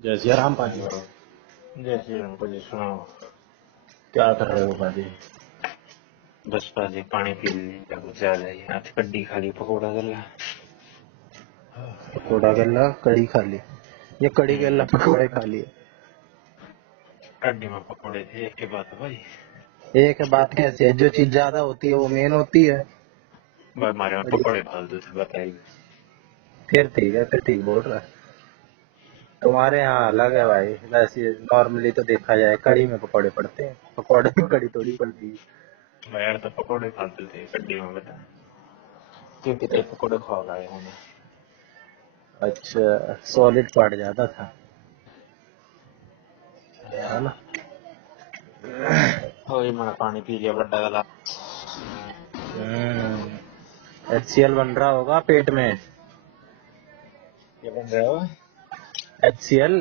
जय सिया राम पाजी। जय श्री राम पाजी। सुनाओ क्या कर रहे हो पाजी? बस पाजी पानी पी लीजिए, कुछ आ जाइए। आज कड्डी खा ली, पकौड़ा गला। पकौड़ा गल्ला कड़ी खा ली? ये कड़ी गल्ला पकौड़े खा लिए? कड्डी में पकौड़े थे, एक के बाद भाई। एक बात कैसी है, जो चीज ज्यादा होती है वो मेन होती है। भाई हमारे यहाँ पकौड़े फालतू थे, बताइए। फिर ठीक है, फिर ठीक बोल रहा है। तुम्हारे यहाँ अलग है भाई। वैसे नॉर्मली तो देखा जाए कड़ी में पकौड़े पड़ते हैं, पकौड़े में कड़ी थोड़ी पड़ती है। भाई यार तो पकौड़े फालतू थे कड्डी में, बता क्यों कितने पकौड़े खा गए हमें। अच्छा, सॉलिड पार्ट ज्यादा था, है ना? हो ये मैंने पानी पी लिया, बड्डा गला। HCl बन रहा होगा पेट में। क्या बन रहा हो? HCl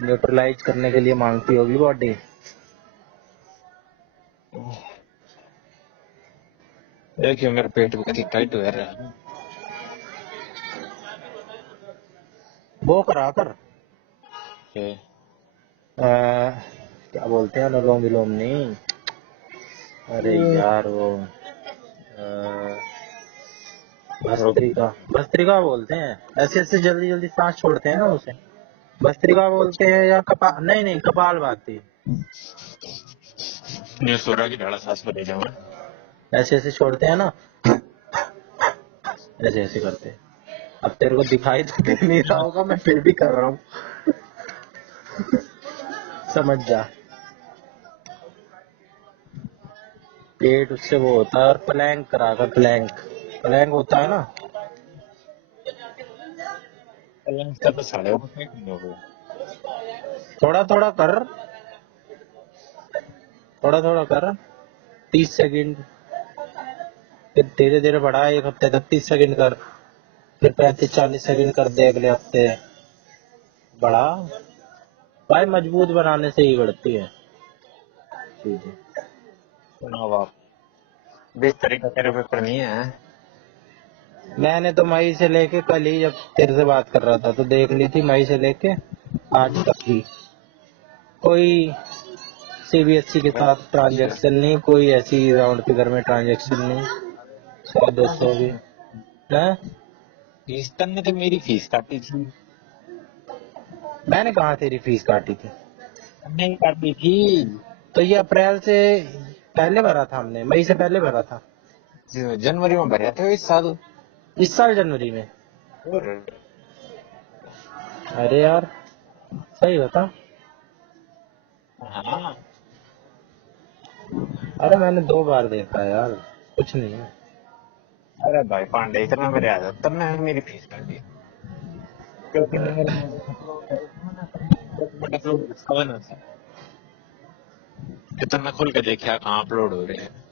न्यूट्रलाइज करने के लिए मांगती होगी बॉडी। देखिए मेरा पेट भी कभी टाइट हो रहा है। वो करा कर ये क्या बोलते हैं, अनुलोम विलोम नहीं। अरे यार वो भस्त्रिका, भस्त्रिका बोलते हैं। ऐसे ऐसे जल्दी जल्दी सांस छोड़ते हैं ना उसे। भस्त्रिका बोलते हैं या कपाल, नहीं नहीं कपाल भाती। सोरा की ढाला सांस पर ले जाऊँ। ऐसे ऐसे छोड़ते हैं ना, ऐसे ऐसे करते हैं। अब तेरे को दिखाई तो दे नहीं रहा होगा, मैं फिर भी कर रहा हूँ, समझ जा। पेट उससे वो होता है। और प्लैंक करा कर, प्लैंक प्लैंक होता है ना। का तो साढ़े वो थोड़ा थोड़ा कर, थोड़ा थोड़ा कर। 30 सेकंड, फिर धीरे धीरे बढ़ा। एक हफ्ते तक 30 सेकंड कर, फिर 35-40 सेकंड कर दे अगले हफ्ते। बढ़ा भाई, मजबूत बनाने से ही बढ़ती है चीजें। सुनाओ आप। 20 तारीख का तेरे पेपर नहीं है? मैंने तो मई से लेके कल ही, जब तेरे से बात कर रहा था तो देख ली थी, मई से लेके आज तक ही कोई CBSE के साथ ट्रांजेक्शन नहीं, कोई ऐसी राउंड फिगर में ट्रांजेक्शन नहीं। 100-200 भी है। फीस ने तो मेरी फीस काटी थी। मैंने कहा तेरी फीस काटी थी? नहीं काटी थी। तो ये अप्रैल से पहले भरा था हमने, मई से पहले भरा था। जनवरी में भरे थे इस साल। इस साल जनवरी में? और अरे यार सही बता। हाँ, अरे मैंने 2 बार देखा है यार, कुछ नहीं है। अरे भाई पांडे इतना मेरे आ जाता, तब मैंने मेरी फीस काटी क्योंकि बना था। इतना खुल के देखा कहाँ अपलोड हो रहे हैं।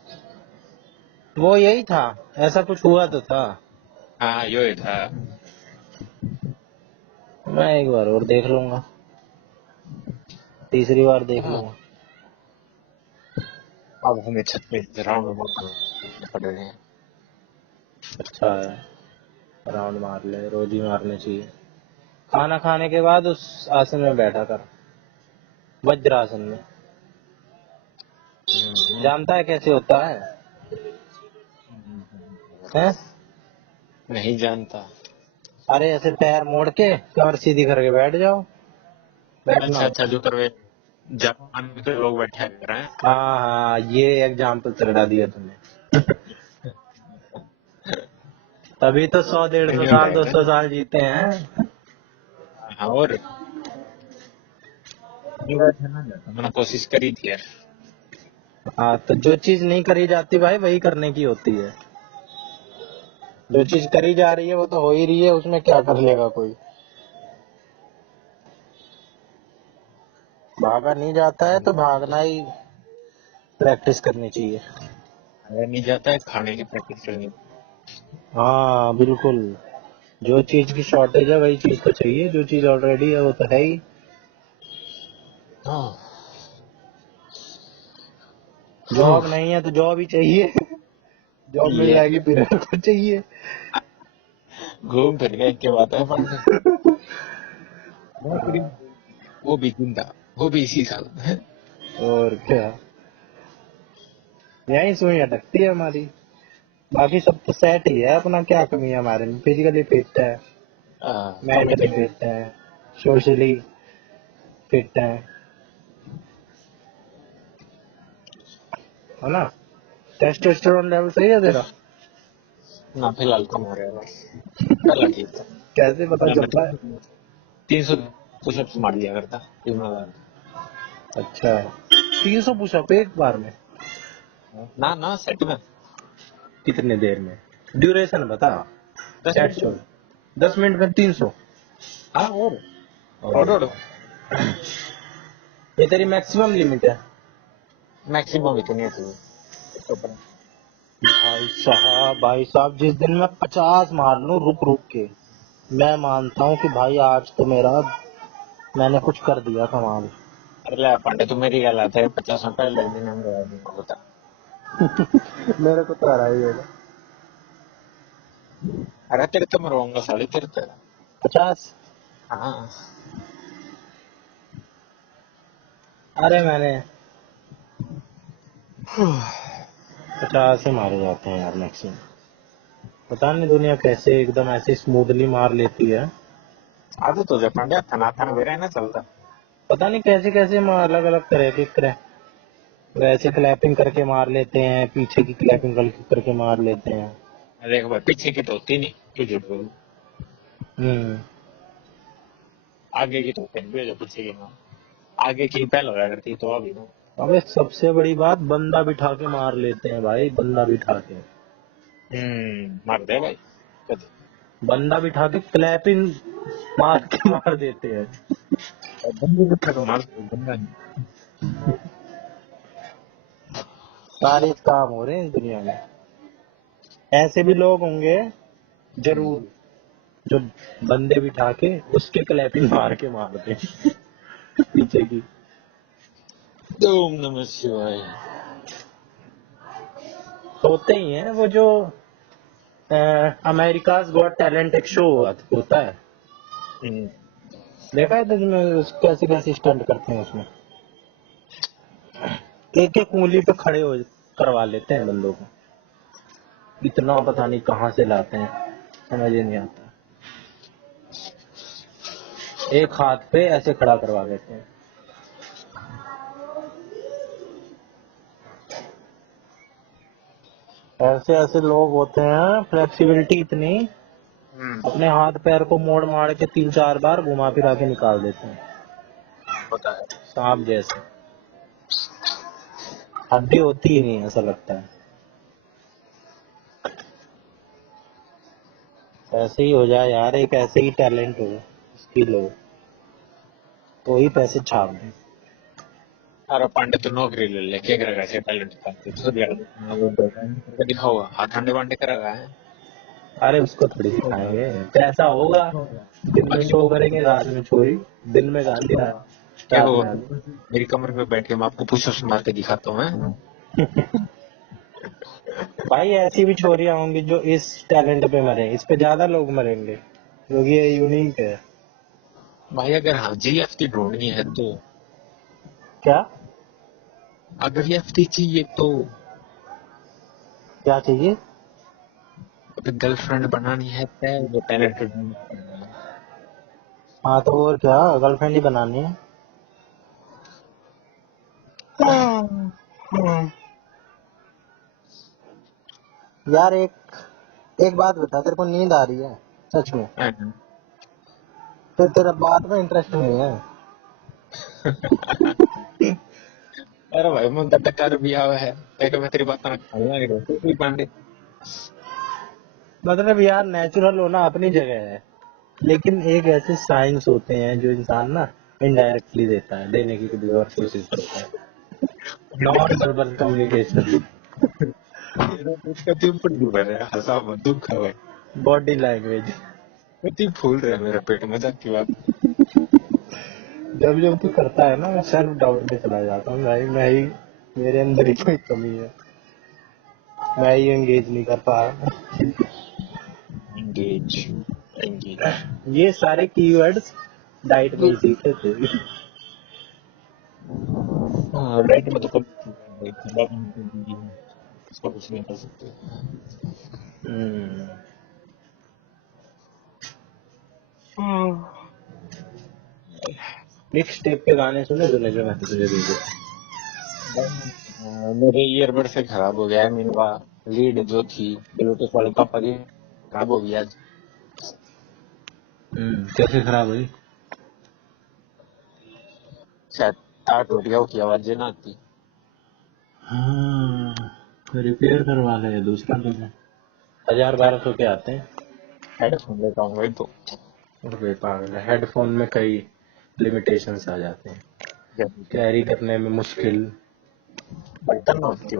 वो यही था, ऐसा कुछ हुआ तो था। हाँ यो ही था। मैं एक बार और देख लूंगा, तीसरी बार देख हाँ, लूंगा। अब हमें छत पे राउंड पड़ रहे हैं। अच्छा है, राउंड मार ले, रोज ही मारने चाहिए। खाना खाने के बाद उस आसन में बैठा कर, वज्रासन में। जानता है कैसे होता है? हैं? नहीं जानता। अरे ऐसे पैर मोड़ के कमर सीधी करके बैठ जाओ, बैठना अच्छा होता अच्छा, है। जो करवे जापान के लोग बैठे कर रहे हैं। हाँ हाँ, ये एग्जाम्पल चढ़ा दिया तुमने। तभी तो 100-150 यूं साल रहेगा। 200 साल जीते हैं। हाँ, और मैंने कोशिश करी थी यार। हाँ, तो जो चीज नहीं करी जाती भाई वही करने की होती है। जो चीज करी जा रही है वो तो हो ही रही है, उसमें क्या कर लेगा कोई। भागा नहीं जाता है तो भागना ही प्रैक्टिस करनी चाहिए। अगर नहीं जाता है खाने की प्रैक्टिस करनी। हाँ बिल्कुल, जो चीज की शॉर्टेज है वही चीज तो चाहिए, जो चीज ऑलरेडी है वो तो है ही। हाँ, जॉब नहीं है तो जॉब ही चाहिए। जॉब मिल ये जाएगी फिर तो चाहिए। घूम फिर गए के बात है। नौकरी, वो भी जिंदा, वो भी इसी साल। और क्या, यही सुई अटकती है हमारी। बाकी सब तो सेट ही है, अपना क्या कमी है हमारे में? फिजिकली फिट है, मेंटली कॉमेडी। फिट है, सोशली फिट है ना? टेस्टोस्टेरोन लेवल सही है तेरा? ना फिलहाल कम हो रहा है भाई, पहला ठीक था। कैसे पता मैं चलता है? 300 पुशअप्स मार दिया करता दिन में। अच्छा, 300 पुशअप एक बार में? ना ना सेट में कितने देर में? ड्यूरेशन बता। 10 सेट मिनट छोड़, 10 मिनट में 300? हाँ और और ये तेरी मैक्सिमम लिमिट है? मैक्सिमम इतनी थी तो पर। भाई साहब, जिस दिन मैं 50 मार लूं रुक रुक के, मैं मानता हूँ कि भाई आज तो मैंने कुछ कर दिया कमाल। अरे ले पांडे तू मेरी गल आता है 50 में पहले दिन हम गया दिन को बता। मेरे को तो आ रहा ही होगा। अरे तेरे तो मरवाऊंगा साले तेरे तो। 50? हाँ अरे मैंने 50 ही मारे जाते हैं यार मैक्सिमम। पता नहीं दुनिया कैसे एकदम ऐसे स्मूथली मार लेती है। आदत हो जाए पांडे, थाना थाना मेरा है ना चलता। पता नहीं कैसे कैसे अलग अलग तरह के वैसे क्लैपिंग करके मार लेते हैं, पीछे की क्लैपिंग करके मार लेते हैं। अरे एक बार पीछे की तो होती नहीं, तू झूठ बोल। हम्म। आगे की तो होती नहीं जो पीछे की ना, आगे की पहले होया करती तो अभी ना। अबे सबसे बड़ी बात, बंदा बिठा के मार लेते हैं भाई, बंदा बिठा के। मार दे भाई कद। बंदा बिठा के क्लैपिंग मार के मार देते हैं। बंदे को ठग मार बंदा नहीं। सारे काम हो रहे हैं इस दुनिया में। ऐसे भी लोग होंगे जरूर, जो बंदे बिठा के उसके क्लैपिंग मार के मारते हैं पीछे की। ओम नमः शिवाय। होते ही हैं वो जो अमेरिकाज गॉट टैलेंट एक शो होता है, हम्म, देखा है तुमने? कैसे कैसे स्टंट करते हैं उसमें, एक एक उंगली पे खड़े हो करवा लेते हैं बंदों को। इतना पता नहीं कहाँ से लाते हैं, समझ ही नहीं आता। एक हाथ पे ऐसे खड़ा करवा लेते हैं। ऐसे ऐसे लोग होते हैं, फ्लेक्सिबिलिटी इतनी, अपने हाथ पैर को मोड़ मार के 3-4 बार घुमा फिरा के निकाल देते हैं, पता है। सांप जैसे। हड्डी होती ही नहीं, ऐसा लगता है। ऐसे ही हो जाए यार, एक ऐसे ही टैलेंट हो, स्किल हो, तो ही पैसे छाप दें। अरे पांडे तो नौकरी ले ले, क्या करेगा ऐसे टैलेंट का? तो दिया दिखाओगा हाथ अंडे बांडे करेगा है। अरे उसको थोड़ी सिखाएंगे, पैसा होगा। दिन में शो करेंगे, रात में चोरी, दिन में गाली, क्या रात होगा? में आलू। मेरी कमर पे बैठ के मैं आपको पुशअप्स मार के दिखाता हूँ मैं। भाई ऐसी भी छोरियां होंगी जो इस टैलेंट पे मरे, इस पे ज्यादा लोग मरेंगे क्योंकि ये यूनिक है। भाई अगर हाँ जीएफटी ढूंढनी है तो, क्या? अगर जीएफटी चाहिए तो, क्या चाहिए? अगर गर्लफ्रेंड बनानी है तो वो टैलेंटेड। हाँ तो और क्या, गर्लफ्रेंड ही बनानी है। यार एक एक बात बता, तेरे को नींद आ रही है सच में? फिर तेरा बात में इंटरेस्ट नहीं है? अरे भाई मुद्दा टक्कर भी आवा है, देखो मैं तेरी बात ना खाऊंगा नहीं तो कोई पांडे। मतलब यार नेचुरल होना अपनी जगह है, लेकिन एक ऐसे साइंस होते हैं जो इंसान ना इनडायरेक्टली देता है, देने की कभी और कोशिश करता है। नॉन वर्बल कम्युनिकेशन, कति ऊपर डूब रहा है, हंसा मत दुख है भाई। Body language. कति फूल रहा है मेरा पेट, मजाक की बात। जब जब तू करता है ना, मैं सेल्फ डाउट में चला जाता हूँ भाई, मेरे अंदर ही कोई कमी है, मैं ही एंगेज नहीं कर पा रहा। Engage engage. ये सारे कीवर्ड्स डाइट में ही सीखे थे। हाँ डाइट में तो कब इसका कुछ नहीं कर सकते। मिक्स टेप पे गाने सुने तूने जो मैंने तुझे भेजे थे? मेरे ईयरबड से खराब हो गया है मेरा लीड जो थी ब्लूटूथ वाले पापा की खराब हो गई आज। कैसे खराब हुई? शायद तार टूट गया उसकी आवाज ना आती। हाँ, रिपेयर करवा ले दूसरा ले ले। 1000-1200 के आते हैं। हेडफोन लेता हूँ वही तो। अरे पागल है, हेडफोन में कई लिमिटेशंस आ जाते हैं, कैरी करने में मुश्किल, बटन होती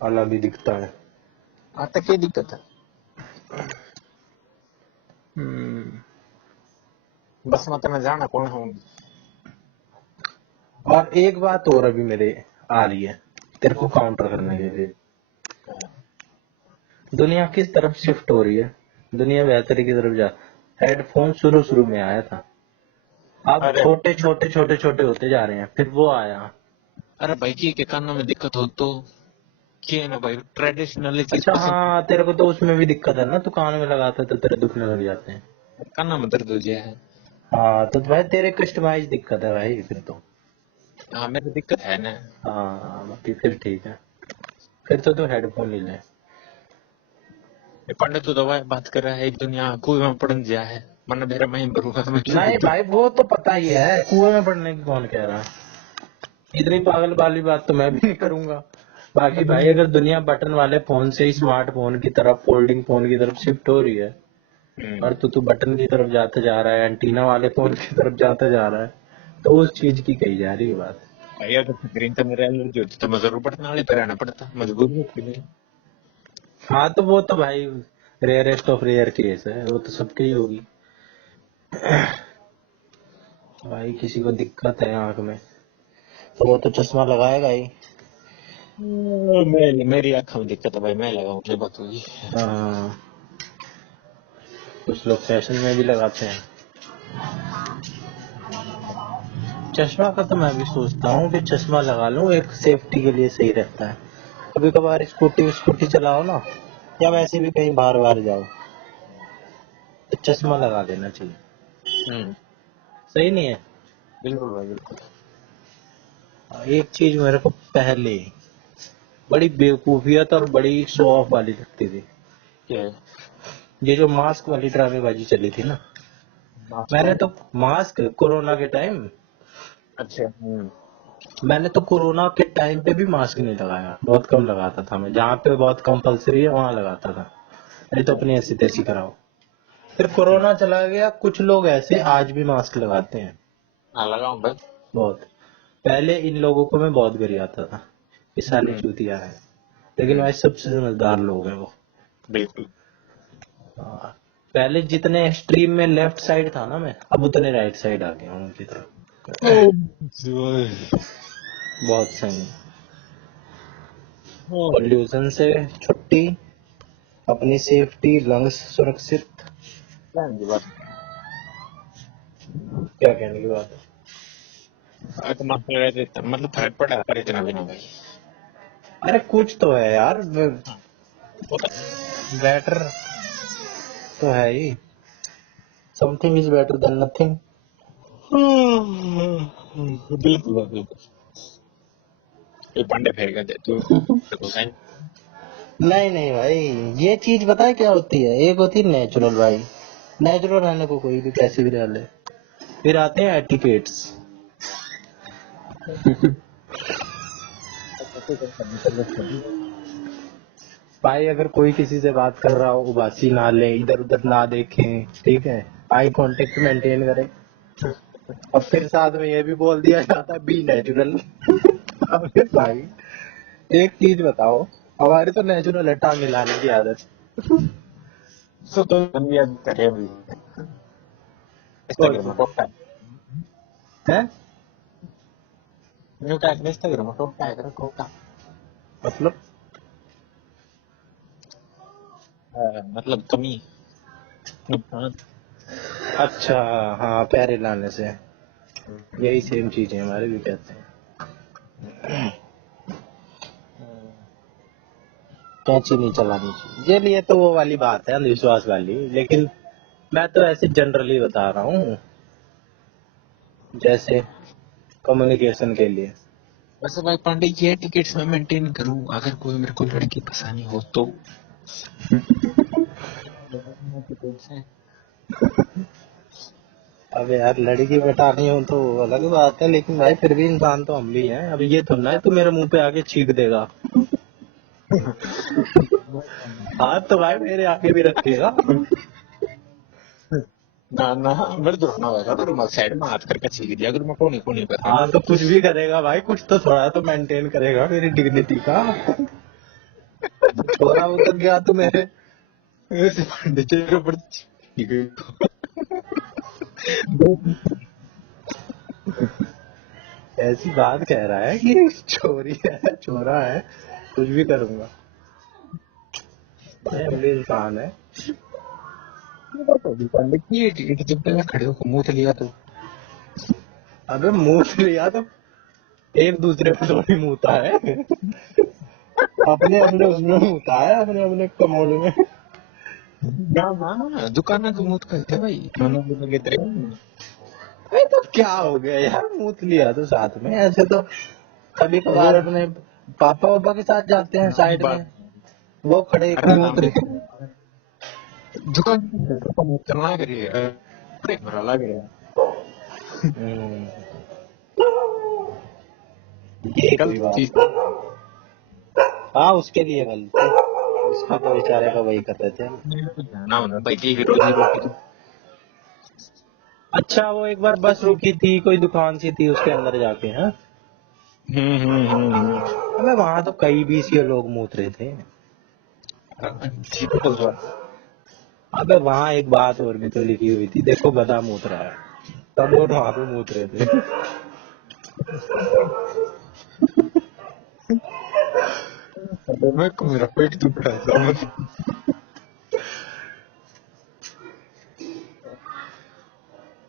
अलग ही दिखता है। हाँ तक ये दिक्कत है। बस मैं जाना कौन हूँ। और एक बात और अभी मेरे आ रही है तेरे को काउंटर करने के लिए। दुनिया किस तरफ शिफ्ट हो रही है? दुनिया बेहतरी की तरफ जा। हेडफोन शुरू शुरू में आया था, अब अरे छोटे छोटे छोटे छोटे होते जा रहे हैं, फिर वो आया। अरे भाई की के कानों में दिक्कत हो तो क्या है ना भाई ट्रेडिशनल चीज अच्छा पसंद। हाँ, तेरे को तो उसमें भी दिक्कत है ना, तू कान में लगाता है तो तेरे दुखने लग जाते हैं। कानों में दर्द हो गया है। हाँ तो भाई तेरे कस्टमाइज दिक्कत है भाई फिर तो। हाँ मेरी दिक्कत है ना। हाँ बाकी फिर ठीक है, फिर तो तू हेडफोन ले ले। ये पंडित तो दवाई बात कर रहा है एक दुनिया कुएं में पड़ गया है मन मेरा मैं भरूंगा तो मैं क्यों नहीं भाई वो तो पता ही है, कुएं में पड़ने की कौन कह रहा है, इतनी पागल वाली बात तो मैं भी नहीं करूंगा। बाकी भाई अगर दुनिया बटन वाले फोन से स्मार्टफोन की तरफ, फोल्डिंग फोन की तरफ शिफ्ट हो रही है और तू बटन की तरफ जाते जा रहा है, एंटीना वाले फोन की तरफ जाते जा रहा है, तो उस चीज की कही जा रही है बात। भाई अगर स्क्रीन तो मेरे एलर्जी होती तो मैं जरूर बटन वाले पे रहना पड़ता मजबूरी होती मेरी। हाँ तो वो तो भाई रेयरेस्ट ऑफ रेयर केस है, वो तो सबके ही होगी। भाई किसी को दिक्कत है आंख में तो वो तो चश्मा लगाएगा ही। मेरी आंखों में दिक्कत है भाई मैं लगाऊं क्या बात होगी। हाँ, कुछ लोग फैशन में भी लगाते हैं चश्मा का, तो मैं भी सोचता हूँ कि चश्मा लगा लूं, एक सेफ्टी के लिए सही रहता है। कभी कभार स्कूटी स्कूटी चलाओ ना, या वैसे भी कहीं बाहर बाहर जाओ तो चश्मा लगा लेना चाहिए। हम्म सही नहीं है? बिल्कुल भाई बिल्कुल। एक चीज मेरे को पहले बड़ी बेवकूफियत और बड़ी शो ऑफ वाली लगती थी, क्या है? ये जो मास्क वाली ड्रामेबाजी चली थी ना। मास्क मैंने वाली। तो मास्क कोरोना के टाइम, अच्छा मैंने तो कोरोना के टाइम पे भी मास्क नहीं लगाया, बहुत कम लगाता था मैं, जहाँ पे बहुत कंपलसरी है वहां लगाता था, नहीं तो अपनी ऐसी तैसी कराओ। फिर कोरोना चला गया, कुछ लोग ऐसे आज भी मास्क लगाते हैं हाँ लगाऊं भाई। बहुत। पहले इन लोगों को मैं बहुत गरियाता था, ये साले हम्म चूतिया है, लेकिन हम्म भाई सबसे समझदार लोग हैं वो। बिल्कुल। हाँ, पहले जितने एक्सट्रीम में लेफ्ट साइड था ना मैं, अब उतने राइट साइड आ गया हूँ उनकी तरफ। बहुत सही। पोल्यूशन से छुट्टी, अपनी सेफ्टी, लंग्स सुरक्षित। प्लान की बात। क्या कहने की बात है? तो मास्क लगा देता मतलब फर्क पड़ा पर इतना भी ना भाई। अरे कुछ तो है यार, होता बेटर तो है ही, something is better than nothing. बिल्कुल भाई बिल्कुल। ये पांडे फेर कर दे तू देखो साइन। नहीं नहीं भाई, ये चीज पता है क्या होती है, एक होती है नेचुरल भाई, नेचुरल रहने को कोई भी कैसे भी रह ले, फिर आते हैं एटिकेट्स। भाई अगर कोई किसी से बात कर रहा हो, उबासी ना ले, इधर उधर ना देखें, ठीक है, आई कांटेक्ट मेंटेन करें। और फिर साथ में ये भी बोल दिया जाता है बी नेचुरल। अबे भाई एक चीज बताओ, हमारी तो नेचुरल है टांग हिलाने की आदत। सो तो दुनिया करे अभी कौन इंस्टाग्राम सी में टॉप है? न्यू टैग इंस्टाग्राम में टॉप टैग रखो का मतलब मतलब कमी नुकसान। अच्छा, हाँ पैरे लाने से यही सेम चीज है, हमारे भी कहते हैं कैंची नहीं चलानी चाहिए। ये लिए तो वो वाली बात है अंधविश्वास वाली, लेकिन मैं तो ऐसे जनरली बता रहा हूँ, जैसे कम्युनिकेशन के लिए। वैसे भाई पांडे ये टिकट्स मैं मेंटेन करूं, अगर कोई मेरे को लड़की पसंद हो तो अब यार लड़की पटानी हो तो अलग बात है, लेकिन भाई फिर भी इंसान तो हम भी हैं। अब ये थोड़ा है तू मेरे मुंह पे आके छींक देगा, हाथ तो भाई मेरे आगे भी रखेगा। ना ना मेरे तो रोना होगा, तो मैं साइड में हाथ करके छीन दिया अगर मैं कोनी कोनी पे था। हाँ तो कुछ भी करेगा भाई, कुछ तो थोड़ा तो मेंटेन करेगा मेरी डिग्निटी का। छोरा उतर गया तो मेरे नीचे मेरे ऊपर ऐसी बात कह रहा है कि चोरी है छोरा है, कुछ भी करूंगा। ये हम भी इंसान है। ये टिकट जब तक मैं खड़े होकर मुंह से लिया तो अबे मुंह से लिया तो एक दूसरे पे थोड़ी मुंहता है, अपने अपने उसमें मुंहता है, अपने अपने कमोड में। ना दुकान का मुंह कहते भाई दोनों को लगे तेरे अरे तो क्या हो गया यार, मूत लिया तो साथ में, ऐसे तो कभी कभार अपने पापा वापा के साथ जाते हैं साइड में, वो खड़े अरे मूत नाम रहे। दुकान चलना करिए अरे भरा लग रहा हम्म, ये कल कोई बात चीज नहीं। हाँ उसके लिए गलती, उसका तो बेचारे का वही कर रहे थे हम। ना होना भाई की रोजी रोटी तो अच्छा वो एक बार बस रुकी थी, कोई दुकान सी थी उसके अंदर जाके, हाँ हम्म। अबे वहां तो कई बीस ये लोग मूत रहे थे। ठीक तो हुआ। अबे वहां एक बात और भी तो लिखी हुई थी, देखो गधा मूत रहा है, तब लोग वहां पे मूत रहे थे। मैं को मेरा पेट दुख रहा है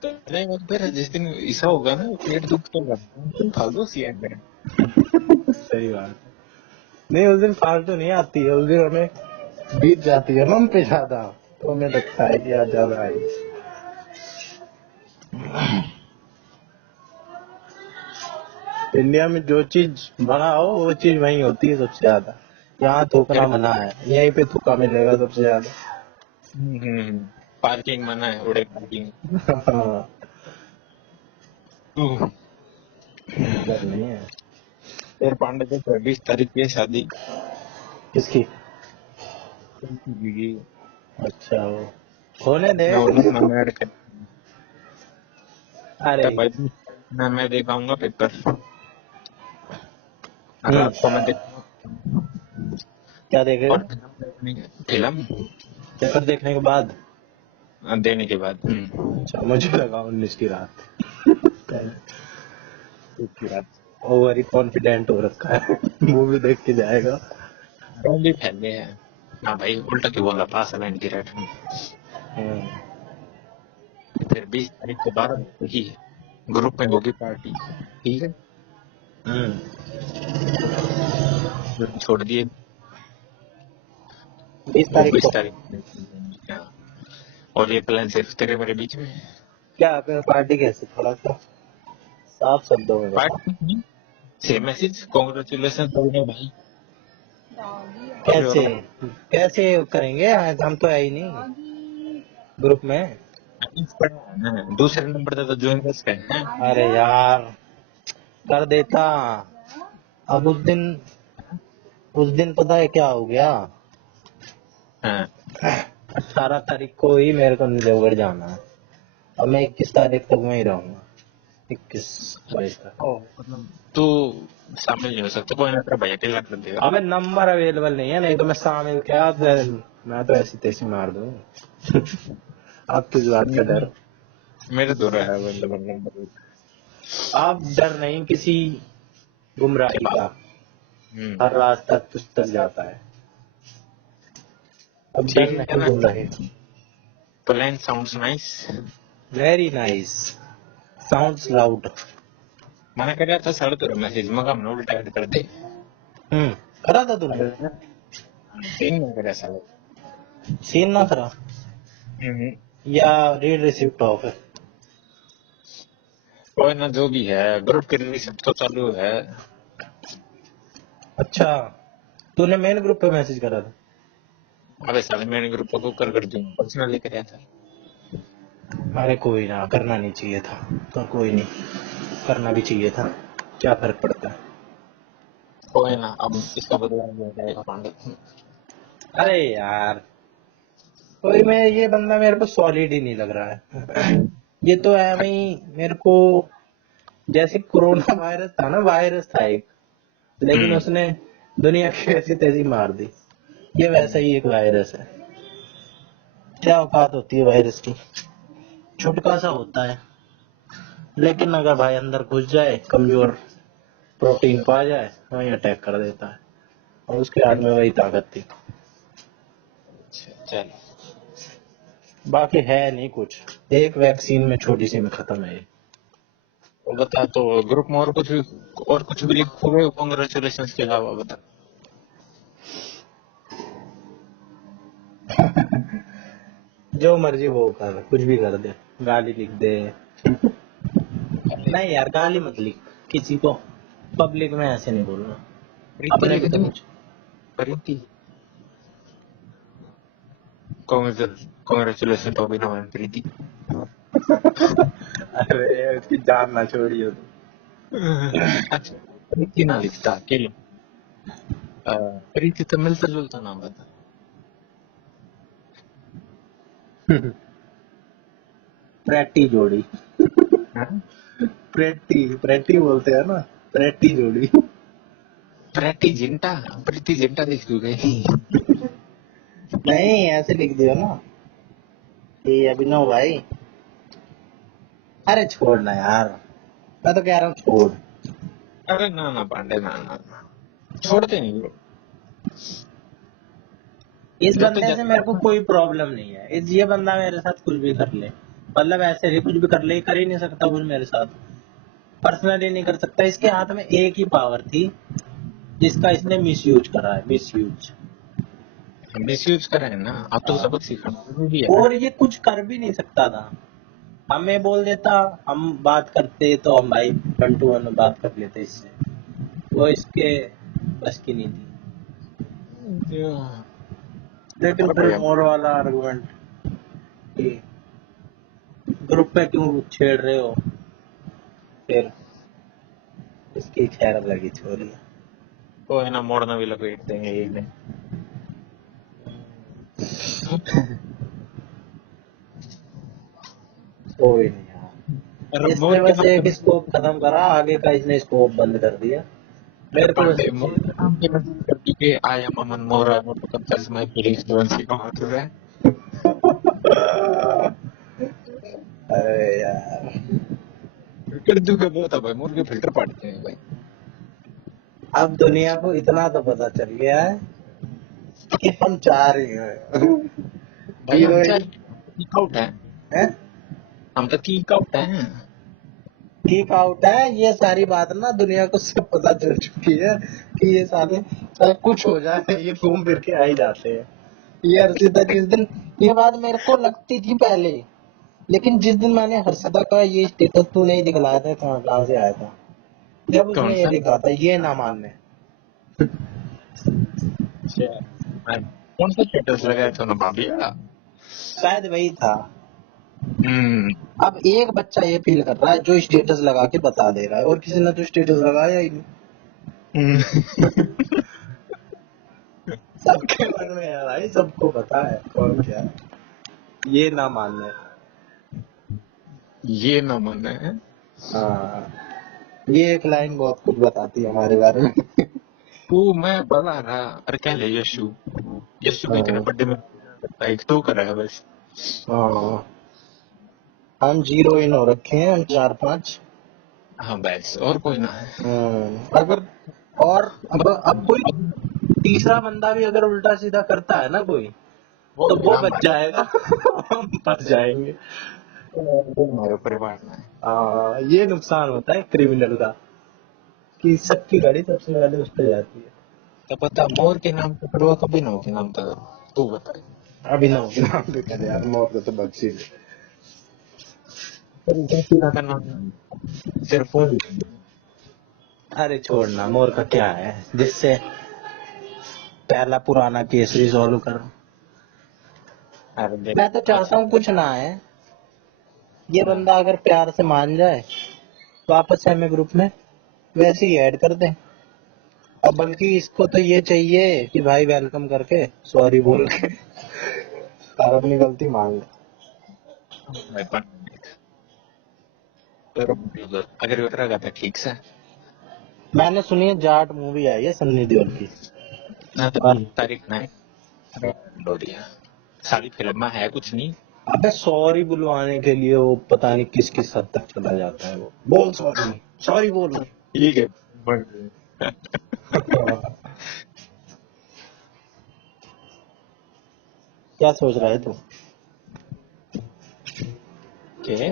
तो नहीं मैं फिर जिस दिन ऐसा होगा ना पेट दुख तो तुम फालतू सी है मेरे सही बात। नहीं उस दिन फालतू नहीं आती है, उस दिन हमें बीत जाती है हम पे ज्यादा, तो हमें लगता है कि आज ज्यादा आई। इंडिया में जो चीज बड़ा हो वो चीज वहीं होती है सबसे ज्यादा। यहाँ थूकना मना है, यहीं पे थूका मिलेगा सबसे ज्यादा। पार्किंग मना है रोड पार्किंग हाँ, इधर नहीं है। फिर पांडे को 26 तारीख की है शादी किसकी? मैं अच्छा वो होने दे। उन्हें ना मैं ऐड कर अरे भाई ना मैं दिखाऊंगा पेपर हम्म, रात को मैं देख क्या देखेगा? और फिल्म पेपर देखने के बाद? देने के बाद अच्छा मुझे लगा 19 की रात। उसकी रात ओवर ही कॉन्फिडेंट हो रखा है, मूवी देख के जाएगा। भी फैले है हाँ भाई उल्टा क्यों बोला पास है की रेट हम्म, फिर 20 तारीख को 12 ही ग्रुप में होगी पार्टी ठीक है हम्म, छोड़ दिए 20 तारीख को? 20 तारीख और ये प्लान सिर्फ तेरे मेरे बीच में है क्या पार्टी कैसे, थोड़ा सा साफ शब्दों में बता। पार्टी सेम मैसेज कॉन्ग्रेचुलेशन भाई कैसे कैसे करेंगे, हम तो है ही नहीं ग्रुप में। दूसरे नंबर पे तो ज्वाइन कर सकते हैं अरे यार कर देता। अब उस दिन पता है क्या हो गया, हाँ 18 तारीख को ही मेरे को देवगढ़ जाना है, और मैं 21 तारीख तक वहीं रहूंगा, 21 तारीख तक। ओ, मतलब तू शामिल नहीं हो सकता कोई ना तेरा भैया के लाख कर देगा अबे नंबर अवेलेबल नहीं है, नहीं तो मैं शामिल क्या, मैं तो ऐसी तैसी मार दूं। आप किस बात का डर? मेरे दो रहा है मतलब नंबर आप डर नहीं किसी गुमराही का, हर रास्ता तुझ तक जाता है। अब डर ठीक है नहीं ना गुमराही। Plan sounds nice very nice, sounds loud. मैंने कहा था साढ़े तो मैसेज मगा हमने उल्टा कर दे। करा था तूने? तीन में करा साले। सीन ना करा या रीड रिसिप्ट ऑफ है? कोई ना, जो भी है ग्रुप के रिसिप्ट तो चालू है। अच्छा, तूने मेन ग्रुप पे मैसेज करा था? अबे साले मैंने ग्रुप को कर दूंगा, पर्सनल लेकर आया था। अरे कोई ना, करना नहीं चाहिए था, तो कोई नहीं, करना भी चाहिए था, क्या फर्क पड़ता है। कोई ना, अब इसका बदला लिया जाएगा पांडे। अरे यार, कोई मैं ये बंदा मेरे को सॉलिड ही नहीं लग रहा है। ये तो है वही मेरे को, जैसे कोरोना वायरस था ना, वायरस था एक, लेकिन उसने दुनिया की ऐसी तेजी मार दी। ये वैसा ही एक वायरस है। क्या औकात होती है वायरस की, छुटका सा होता है, लेकिन अगर भाई अंदर घुस जाए, कमजोर प्रोटीन पा जाए, वही अटैक कर देता है, और उसके हाथ में वही ताकत थी। चल, बाकी है नहीं कुछ, एक वैक्सीन में छोटी सी में खत्म है ये। वो बता तो, ग्रुप में और कुछ भी लिखो हुए कांग्रेचुलेशन के अलावा बता। जो मर्जी वो कर, कुछ भी कर दे, गाली लिख दे। नहीं यार, गाली मत लिख किसी को, पब्लिक में ऐसे नहीं बोलना, प्रीति अपने लिख भी तो दूं? कुछ। प्रीति, कांग्रेचुलेशन तो अभिनव एंड प्रीति। अरे उसकी जान ना छोड़िए अच्छा, प्रीति ना लिखता अकेले। प्रीति तो मिलता जुलता नाम बता। प्रेटी जोड़ी, हाँ? प्रेटी प्रेटी बोलते हैं ना, प्रेटी जोड़ी। प्रीति जिंटा, प्रीति जिंटा लिख दूं गई। नहीं ऐसे लिख दियो ना, ये अभिनव भाई। अरे छोड़ना यार, मैं तो कह रहा हूँ छोड़। अरे ना ना पांडे, ना ना ना, छोड़ते नहीं लोग। इस जब तक बंदे से मेरे को कोई प्रॉब्लम नहीं है, ये बंदा मेरे साथ कुछ भी कर ले, मतलब ऐसे ही कुछ भी कर ले, कर ही नहीं सकता कुछ मेरे साथ, पर्सनली नहीं कर सकता। इसके हाथ में एक ही पावर थी, जिसका इसने मिसयूज करा है, मिसयूज। मिसयूज करें ना, अब तो सबक सीखना जरूरी है। और ये कुछ कर भी नहीं सकता था, हमें बोल देता, हम बात करते तो हम भाई 1-to-1 बात कर लेते इससे, वो इसके बस की नहीं थी। लेकिन फिर मोर वाला आर्गुमेंट कि ग्रुप पे क्यों छेड़ रहे हो, फिर इसकी खैर लगी छोरी। कोई ना, मोड़ना भी लपेट देंगे एक दिन। कोई नहीं यार, अरे इसने मोर के बस नाम एक पे, स्कोप खत्म करा, आगे का इसने स्कोप बंद कर दिया, मेरे को बस पांडे ये मोर के नाम पे मैसेज कर दी कि आई एम अमन मोरा मोटो कंपल्स माय फीलिंग्स फ्लुएंसी का मतलब है। अरे यार, कर दूंगा बहुत है भाई, मोर के फिल्टर पाड़ते हैं भाई। अब दुनिया को इतना तो पता चल गया है कि हम चार ही हैं। भाई हम हीरोइन चार टीक आउट है, है, हम तो टीक आउट है। ठीक आउट है, ये सारी बात ना दुनिया को सब पता चल चुकी है कि ये साले सब कुछ हो जाए, ये घूम फिर के आ ही जाते हैं। ये हर्षिता जिस दिन, ये बात मेरे को लगती थी पहले, लेकिन जिस दिन मैंने हर्षिता का ये स्टेटस तू नहीं दिखलाया था, कहाँ कहाँ से आया था, जब कौन उसने ये सा? लिखा था ये ना मानने, कौन सा स्टेटस लगाया था ना भाभी? शायद वही था। हम्म। अब एक बच्चा ये फील कर रहा है जो स्टेटस लगा के बता दे रहा है, और किसी ने तो स्टेटस लगाया ही नहीं। सबके मन में है भाई, सबको पता है कौन क्या है, ये ना मानने। ये ना मन है। हाँ, ये एक लाइन बहुत कुछ बताती है हमारे बारे में। तू मैं बड़ा रहा, अरे क्या ले यशु, यशु को इतने हाँ, बर्थडे में एक तो करा है बस। हाँ, हम जीरो इन हो रखे हैं, हम 4-5। हाँ बस, और कोई ना है। अगर, और अब कोई तीसरा बंदा भी अगर उल्टा सीधा करता है ना कोई, वो तो वो राम बच भाई, जाएगा। हम फंस जाएंगे। हमारे परिवार में ये नुकसान होता है क्रिमिनल का कि सबकी गाड़ी सबसे पहले उस पर जाती है। तो पता मोर के नाम पे करो कभी ना हो के नाम तो तू बता। अभिनव के नाम पे कर यार, मौत को तो बख्शी दे। पर सीधा का नाम सिर्फ फोन। अरे छोड़ना, मोर का क्या है जिससे पहला पुराना केस रिजॉल्व करो। अरे देख मैं तो चाहता हूँ कुछ ना है, ये बंदा अगर प्यार से मान जाए वापस एमए ग्रुप में वैसे ही ऐड कर दे। अब बल्कि इसको तो ये चाहिए कि भाई वेलकम करके सॉरी बोल के और अपनी गलती मान ले। मैं पर पर अगर उतरा था ठीक से मैंने सुनी है जाट मूवी आई है सन्नी देओल की। ना तो और 20 तारीख ना लो दिया सारी फिल्म है कुछ नहीं। अबे सॉरी बुलवाने के लिए वो पता नहीं किस किस हद तक चला जाता है। वो बोल सॉरी, सॉरी बोल। ठीक है बट क्या सोच रहा है तू? के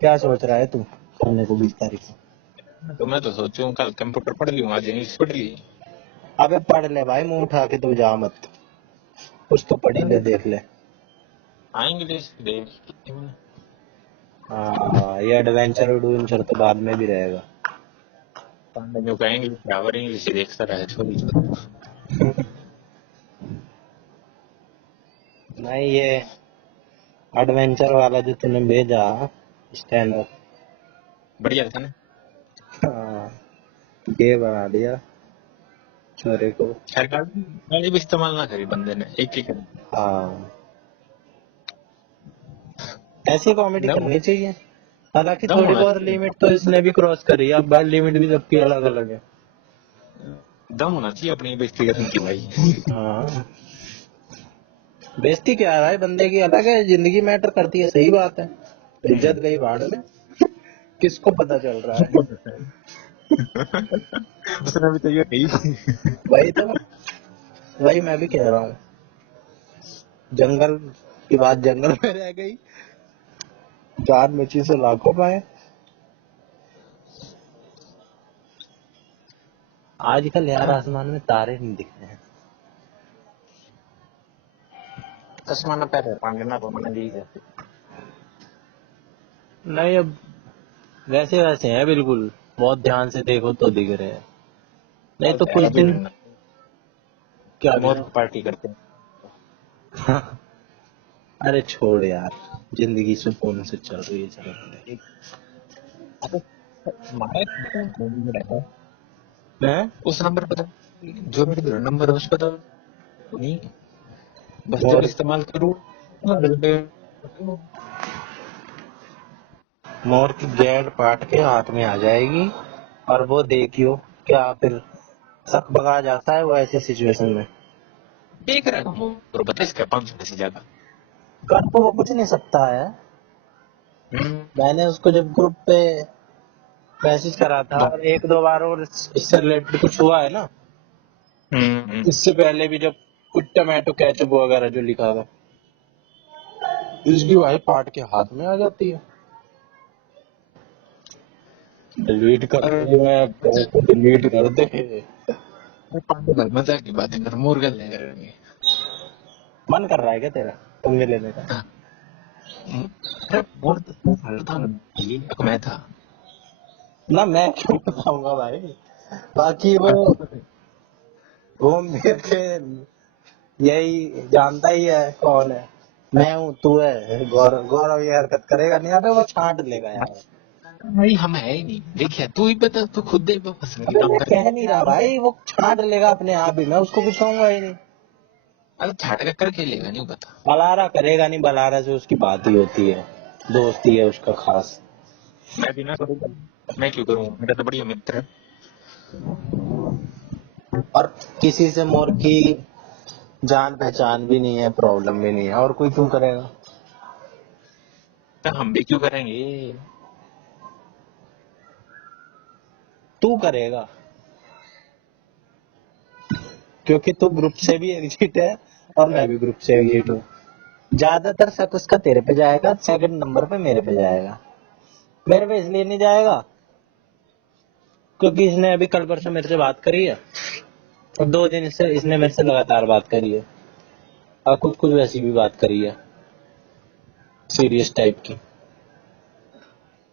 क्या सोच रहा है तू करने को 20 तारीख को? तो मैं तो सोचूं कल कंप्यूटर पढ़ लूं आज इंग्लिश पढ़ ली। अबे पढ़ ले भाई, मुंह उठा के तू जा मत, कुछ तो पढ़ ही ले, देख ले। हाँ इंग्लिश देख हाँ, ये एडवेंचर एडवेंचर तो बाद में भी रहेगा। पांडव का इंग्लिश बराबर इंग्लिश ही देखता रहे छोरी छोरी। नहीं, ये एडवेंचर वाला जो तूने भेजा स्टैंड अप, बढ़िया था ना। हाँ, ये बना दिया छोरे को। खैर गाली भी इस्तेमाल ना करी बंदे ने एक ही कर हाँ, ऐसी कॉमेडी दम करनी चाहिए। हालांकि दम थोड़ी होना बहुत चाहिए। लिमिट तो इसने भी क्रॉस करी है, अब भाई लिमिट भी सबकी अलग अलग है। दम होना चाहिए अपनी बेइज्जती करने की भाई। हाँ, बेइज्जती क्या है भाई, बंदे की अलग है, जिंदगी मैटर करती है, सही बात है। इज्जत गई भाड़ में, किसको पता चल रहा है? उसने भी तो ये कही। वही तो, वही मैं भी कह रहा हूँ, जंगल की बात जंगल में रह गई, जान बची से लाखों पाए। आजकल यार आसमान में तारे नहीं दिख रहे हैं। चश्मा पैर पांगे ना तो मैंने दी है। नहीं, अब वैसे वैसे हैं बिल्कुल, बहुत ध्यान से देखो तो दिख रहे हैं, नहीं तो कुछ अभी दिन। क्या मौत गया? पार्टी करते हैं। अरे छोड़ यार, जिंदगी सुकून से चल रही है, चल रही अबे, हमारा एक नंबर है है। हैं? उस नंबर पर जो मेरे नंबर है उस पर तो नहीं बस जब मोर इस्तेमाल करूँ मोर की गैर पाट के हाथ में आ जाएगी, और वो देखियो क्या फिर सक बगा जाता है वो ऐसी सिचुएशन में। देख रहा हूँ और बता इसका 500 से ज्यादा। कर तो वो कुछ नहीं सकता है। मैंने उसको जब ग्रुप पे मैसेज करा था, और एक दो बार और इससे रिलेटेड कुछ हुआ है ना, इससे पहले भी जब कुछ टमाटो केचप वगैरह जो लिखा था, इसकी भाई पाट के हाथ में आ जाती है। डिलीट कर और दे, मैं डिलीट कर दे। भाई मजाक की बातें कर मुर्गल नहीं करेंगे। मन कर रहा है क्या तेरा पंगे लेने का? अरे और तो ये मैं था ना, मैं क्यों बताऊंगा भाई, बाकी वो मेरे के यही जानता ही है कौन है। मैं हूँ, तू है, गौरव। गौरव ये हरकत करेगा नहीं, अबे वो छांट लेगा यार। भाई हम है ही नहीं देखिए तू ही बता तू खुद ही पसंद की अबे काम मैं कर। कह नहीं रहा भाई, वो छांट लेगा अपने आप ही, मैं उसको कुछ कहूंगा ही नहीं। अरे छाट का कर खेलेगा नहीं बता। बलारा करेगा नहीं, बलारा से उसकी बात ही होती है, दोस्ती है उसका खास। मैं भी ना करूँगा मैं क्यों करूँ मेरा तो बढ़िया मित्र है। और किसी से मोर की जान पहचान भी नहीं है, प्रॉब्लम भी नहीं है, और कोई क्यों करेगा? तो हम भी क्यों करेंगे। तू करेगा क्योंकि तू ग्रुप से भी एग्जिट है, और मैं भी ग्रुप से एग्जिट हूँ। ज्यादातर शक उसका तेरे पे जाएगा, सेकंड नंबर पे मेरे पे जाएगा। मेरे पे इसलिए नहीं जाएगा क्योंकि इसने अभी कल परसों मेरे से बात करी है, और 2 दिन से इसने मेरे से लगातार बात करी है, और कुछ कुछ वैसी भी बात करी है, सीरियस टाइप की।